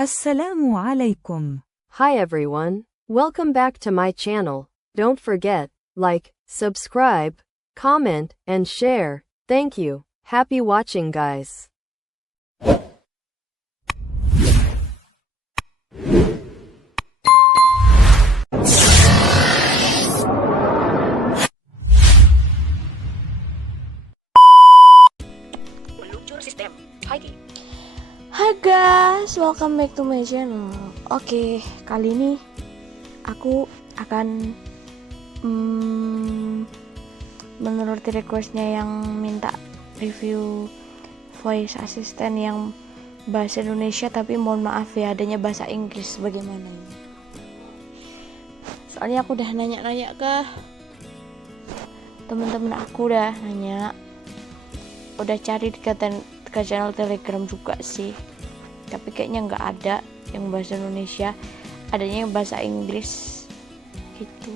السلام عليكم. Hi everyone, welcome back to my channel. Don't forget, like, subscribe, comment, and share. Thank you. Happy watching guys. Meluncur sistem. Hai Ki. Hai guys, welcome back to my channel. Oke, kali ini aku akan menuruti requestnya yang minta review voice assistant yang bahasa Indonesia, tapi mohon maaf ya adanya bahasa Inggris. Bagaimana ini? Soalnya aku udah nanya-nanya ke teman-teman aku, udah cari di channel Telegram juga sih, tapi kayaknya nggak ada yang bahasa Indonesia, adanya yang bahasa Inggris gitu.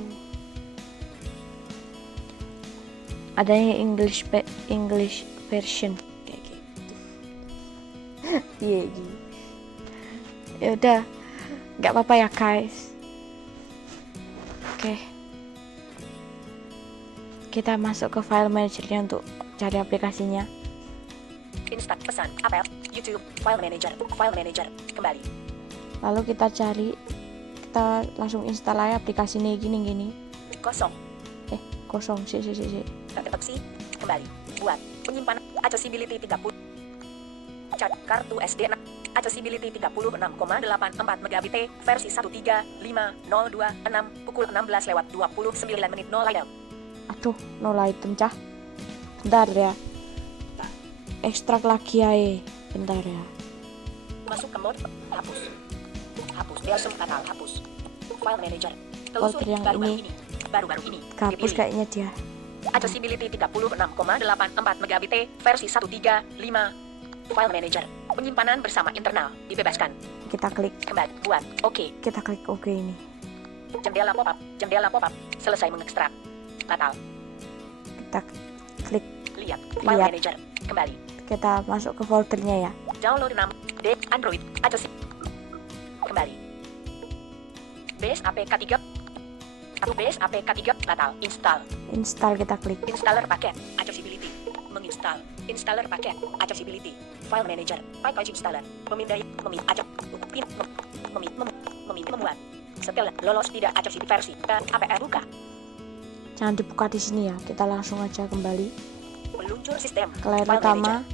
Adanya English version kayak gitu. Iya gitu. Ya udah, nggak apa-apa ya guys. Oke, kita masuk ke file managernya untuk cari aplikasinya. Instak pesan, apel, YouTube, file manager, kembali. Lalu kita langsung install aja aplikasi ini gini. Kosong, Sih. deteksi, kembali. Buat, penyimpanan, accessibility 30. Cat, kartu SD, accessibility 36,84 megabit, versi 135.026, pukul 16:29 0 item. Aduh, nol item cah. Bentar ya. Ekstrak lagi aja. Bentar ya. Masuk ke mode, hapus. Belsum fatal, hapus. File manager, Folder yang baru-baru ini. Kapus dipilih. kayaknya dia. Accessibility 36,84 megabit, versi 135. File manager, penyimpanan bersama internal, dibebaskan. Kita klik. Kembali, buat, oke. Kita klik OK ini. Jendela pop-up, selesai mengekstrak. Batal, Kita klik. lihat, file Lihat. manager, kembali. Kita masuk ke foldernya ya. Download 6, Android, kembali. Base APK 3, batal, Install kita klik. installer paket, accessibility, menginstal, installer paket, accessibility, file manager, package installer, memuat, setelah lolos tidak accessibility versi, APR buka, Jangan dibuka di sini ya. Kita langsung aja kembali meluncur sistem, ke layar file utama. manager,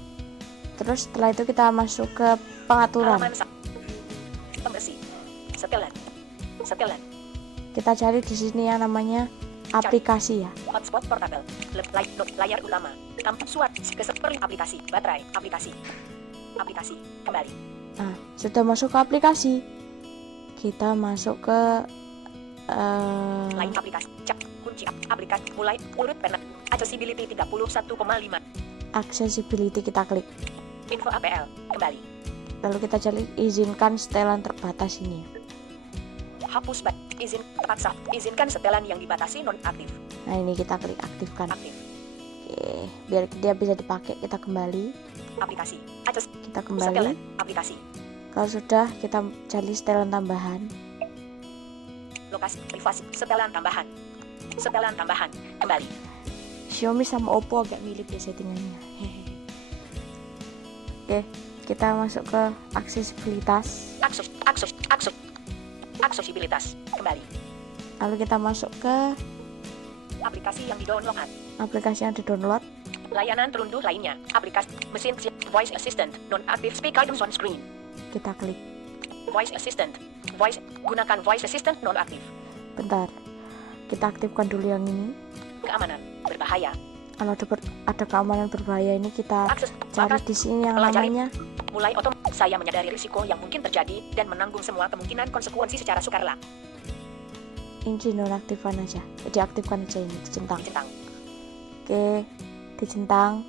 Terus setelah itu kita masuk ke pengaturan. halaman pembersih, setelan, Kita cari di sini yang namanya aplikasi ya. hotspot portable, layar utama, tampak suat, keseperli aplikasi, baterai, aplikasi, kembali, Nah, sudah masuk ke aplikasi. Kita masuk ke lain aplikasi, kunci aplikasi, mulai, urut pena, accessibility 31,5, accessibility, kita klik. info APL, kembali, Lalu kita cari izinkan setelan terbatas ini. hapus izinkan setelan yang dibatasi non-aktif, Nah, ini kita klik aktifkan. aktif, Oke, biar dia bisa dipakai. Kita kembali. aplikasi, Kita kembali. setelan, aplikasi, Kalau sudah, kita cari setelan tambahan. lokasi, privasi, setelan tambahan, kembali, Xiaomi sama Oppo agak mirip ya settingannya. Oke, kita masuk ke aksesibilitas. aksesibilitas, kembali, Lalu kita masuk ke aplikasi yang di-download, aplikasi yang di-download. layanan terunduh lainnya, aplikasi, mesin, voice assistant, non-aktif, speak items on screen, Kita klik. voice assistant, gunakan voice assistant non-aktif, Bentar. Kita aktifkan dulu yang ini. keamanan, berbahaya, Kalau ada keamanan berbahaya ini kita akses, cari di sini yang pelajari. namanya mulai saya menyadari risiko yang mungkin terjadi dan menanggung semua kemungkinan konsekuensi secara sukarela, ini nonaktifkan aja. Diaktifkan aja ini, dicentang. dicentang, Oke, dicentang.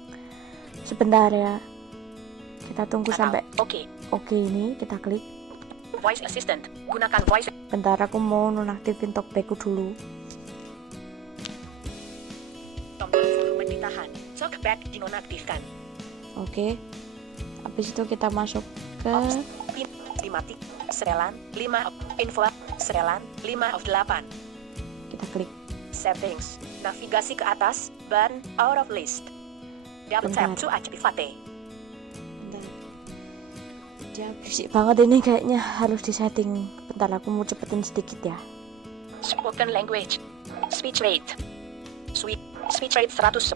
Sebentar ya. Kita tunggu batal, sampai oke, ini, kita klik. voice assistant, gunakan voice, Bentar, aku mau nonaktifin talkback dulu. tombol volume ditahan, talkback dinonaktifkan, Oke. Habis itu kita masuk ke Dimatik. Setelan 5 of info. Setelan 5 of 8. Kita klik. Settings. Navigasi ke atas. Ban out of list. Double tap to activate. Bentar. Dia berisik banget ini kayaknya, harus disetting. Bentar, aku mau cepetin sedikit ya. Spoken language. Speech rate. Speech rate 110%.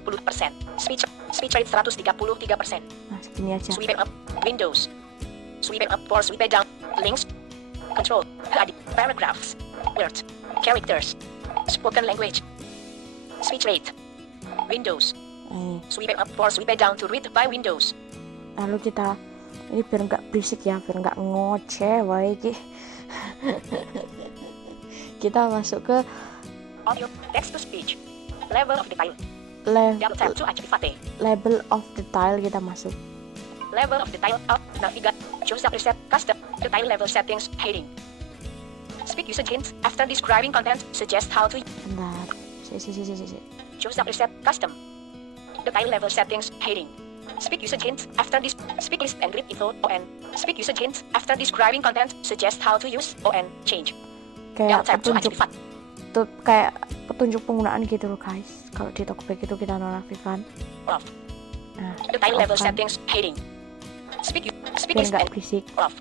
Speech rate 133%. Nah, segini aja. Sweeping up. Windows. Sweeping up for sweeping down. Links. Control. Paragraphs. Words. Characters. Spoken language. Speech rate. Windows. Sweeping up for sweeping down to read by Windows. Lalu kita ini biar nggak berisik ya, biar nggak ngoceh wae iki. Kita masuk ke Audio. Text to speech. Level of detail. Double tap to activate. Level of detail, kita masuk. Level of detail up. Navigate. Choose the preset. Custom. Detail level settings. Heading. Speak usage hints. After describing content, suggest how to. Bentar. Si. Choose the preset. Custom. Detail level settings. Heading. Speak usage hints. After this. Speak list and grid info. ON. Speak usage hints. After describing content, suggest how to use. ON. Change. Kayak Double tap to petunjuk, activate. kayak petunjuk penggunaan gitu loh guys. Kalau di Talkback itu kita nonaktifkan. Off. Nah, Detail level off-kan. settings. Heading. Speak Biar list nggak and berisik. off.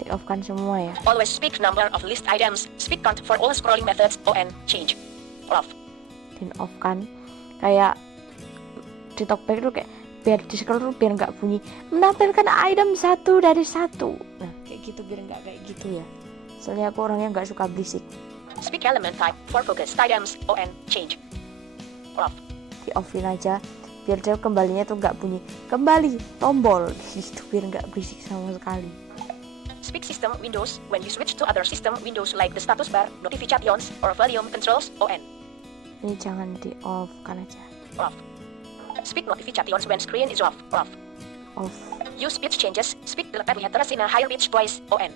Di off kan semua ya. Always speak number of list items. Speak count for all scrolling methods. ON. Change. Off. Di off kan. Kayak di Talkback itu kayak biar di scroll tuh biar nggak bunyi menampilkan item 1 dari 1. Nah, kayak gitu biar nggak kayak gitu ya. Soalnya aku orangnya nggak suka berisik. Speak element type for focused items. ON. Change. Off. Di offin aja biar dia kembalinya tuh nggak bunyi kembali tombol gitu, biar nggak berisik sama sekali. Speak system windows when you switch to other system windows like the status bar, notifications, or volume controls. ON. Ini jangan di off kan aja. Off. Speak notifications when screen is off. Off. Off. Use speech changes. Speak the letters in a higher pitch voice. ON.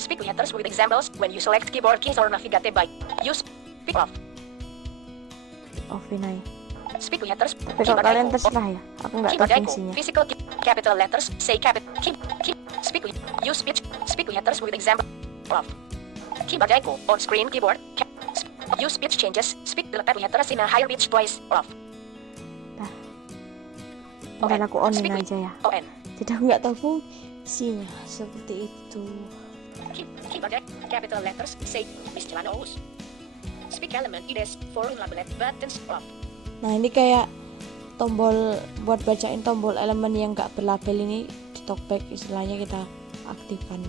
Speak letters with examples when you select keyboard keys or navigate by. Use speak off. Offin aja. Speak letters. Tapi kalau kalian terserah ya, aku nggak tahu Keyboard icon. fungsinya. Physical capital letters. Say capital. Key. Speak. Use speech. Speak letters with example. Off. Keyboard icon on screen keyboard. Use speech changes. Speak the letters in a higher pitch voice. Off. Bentar aku onin Speak aja ya. ON. Jadi aku nggak tahu fungsinya seperti itu. Keyboard capital letters. Say Miss. Speak element ides forum labelet buttons. Off. Nah ini kayak tombol buat bacain tombol elemen yang nggak berlabel ini di Talkback istilahnya kita aktifkan.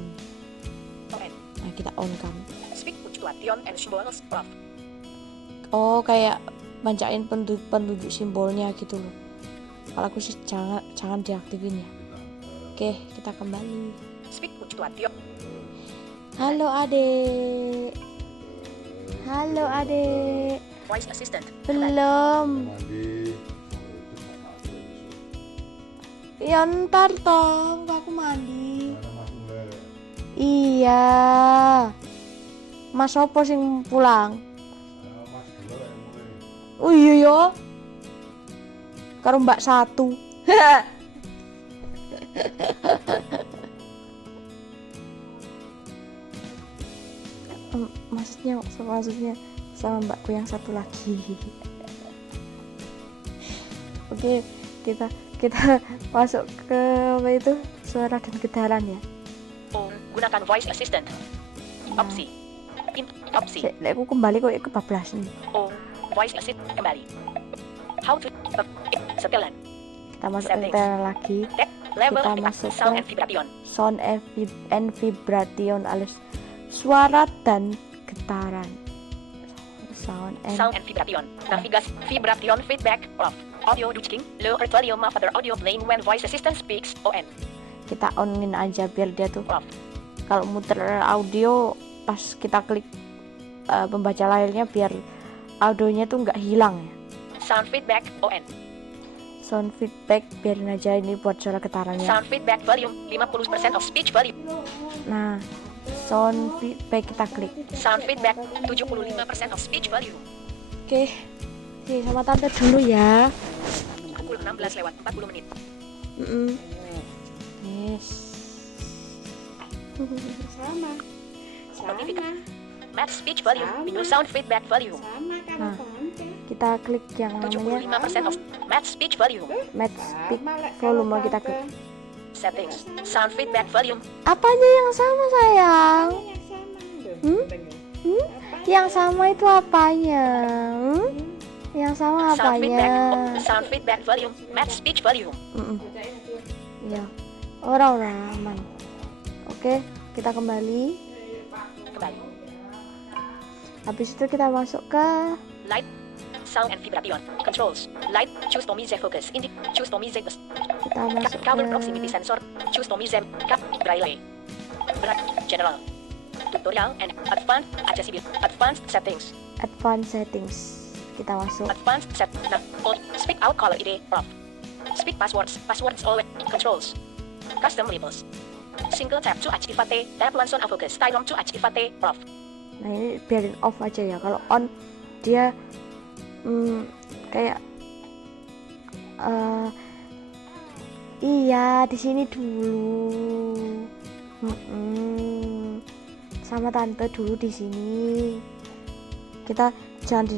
ON. Nah kita on kan. Speak punctuation and symbols. Off. Oh kayak bacain penduduk simbolnya gitu loh. Kalau aku sih jangan diaktifin ya. Oke kita kembali. Speak punctuation. Halo adek. Halo adek. Voice assistant. Belum. Ya ntar toh, aku mandi. Iya. Mas opo sing pulang? Oh iya yo. Karo Mbak Satu. Maksudnya sama mbakku yang satu lagi. Oke, kita masuk ke apa itu suara dan getaran ya. Gunakan voice assistant. Nah, Opsi. Opsi. aku kembali kok kebablasan. Voice assistant kembali. How to setelan. Kita masuk ke Settings. getaran lagi. Level Kita of masuk sound ke and vibration. sound and vibration alias suara dan getaran. Sound Sound and vibration. Navigasi vibration feedback off. Audio ducking. Lower volume of other audio playing when voice assistant speaks. ON. kita onin aja biar dia tuh Off. kalau muter audio pas kita klik pembaca layarnya biar audionya tuh nggak hilang ya. Sound feedback. ON. Sound feedback biarin aja ini buat suara getarannya. Sound feedback volume 50% of speech volume. Nah, sound feedback kita klik. Sound feedback 75% of speech volume. Oke, sama tante dulu ya. Pukul 16 lewat 40 menit. Yes. Sama. Match speech volume. Menu sound feedback volume. Sama kan Nah. tante. Kita klik yang namanya 75% of match speech volume. match speak Sama, Lek, volume, kalau kita tante. klik. Settings. Sound feedback volume. Apanya yang sama sayang? Yang sama. Loh, Hmm? dengar. Hmm? Apanya? Yang sama itu apanya? Yang sama Sound apanya? feedback. Sound feedback volume. Match speech volume. Iya. Orang aman. Oke, kita kembali. Kembali. Habis itu kita masuk ke Light. Sound and vibration. Controls. Light. Choose Tomize focus. Choose Tomize bus. kita masuk Cover ke proximity sensor. Choose Tomize. Cap. Braille. General. Tutorial and advanced accessibility. Advanced settings. advanced settings. Kita masuk. Advanced set. Nah, speak out caller ID off. Speak passwords. Passwords always. Controls. Custom labels. Single tap to activate. Tap langsung focus. Time to activate off. Nah, ini biarin off aja ya. Kalau on dia kayak iya di sini dulu. Sama tante dulu di sini. Kita jangan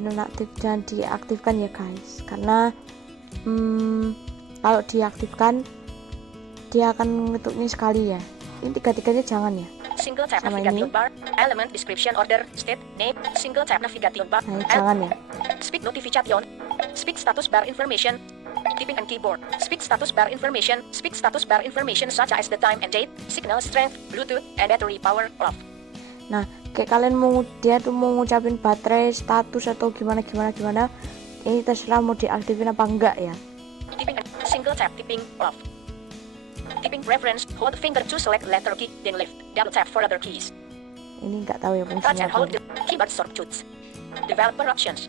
diaktifkan ya guys, karena kalau diaktifkan dia akan ngetuknya sekali ya. Ini tiga-tiganya jangan ya. Single tap Sama navigation ini. bar. Element description order state name. Single tap navigation bar. Nah, ini jangan ya. Speak notification. Speak status bar information. Typing and keyboard. Speak status bar information. Speak status bar information such as the time and date, signal strength, Bluetooth, and battery power off. Nah, kayak kalian dia tuh mau ngucapin baterai, status atau gimana. Ini terserah mau diaktifin apa enggak ya. Typing and single tap typing off. Typing preference. Hold finger to select letter key, then lift. Double tap for other keys. Ini nggak tahu ya Touch fungsinya and hold apa. the keyboard shortcuts. Developer options.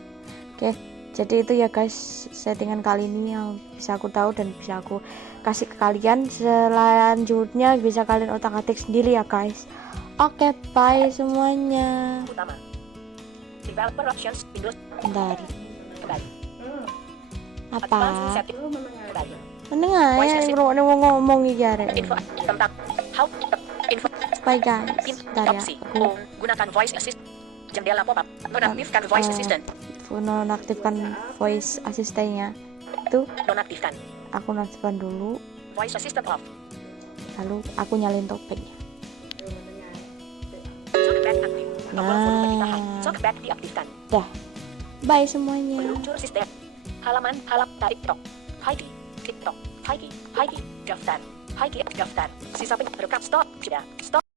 Oke, jadi itu ya guys settingan kali ini yang bisa aku tahu dan bisa aku kasih ke kalian. Selanjutnya bisa kalian otak-atik sendiri ya guys. Oke, bye semuanya. Utama. Developer options. Windows. Bentar, Kembali. apa? Advanced setting. Kembali. Mendengar Voice ya, assist. mau ngomong ya Rek. Info tentang how info Bye guys. pin Bentar ya, opsi. aku Gunakan voice assist. Jendela pop-up. Nonaktifkan voice assistant. nonaktifkan voice asistennya. Itu Nonaktifkan. aku nonaktifkan dulu, Voice assistant off. lalu aku nyalain topengnya. Talkback aktif. Tombol volume ditahan. Nah, Talkback diaktifkan. dah. Bye semuanya. Meluncur sistem. Halaman TikTok. Haiki. TikTok. Haiki. Daftar. Haiki. Daftar. Sisa rekam. Stop. Jeda. Stop.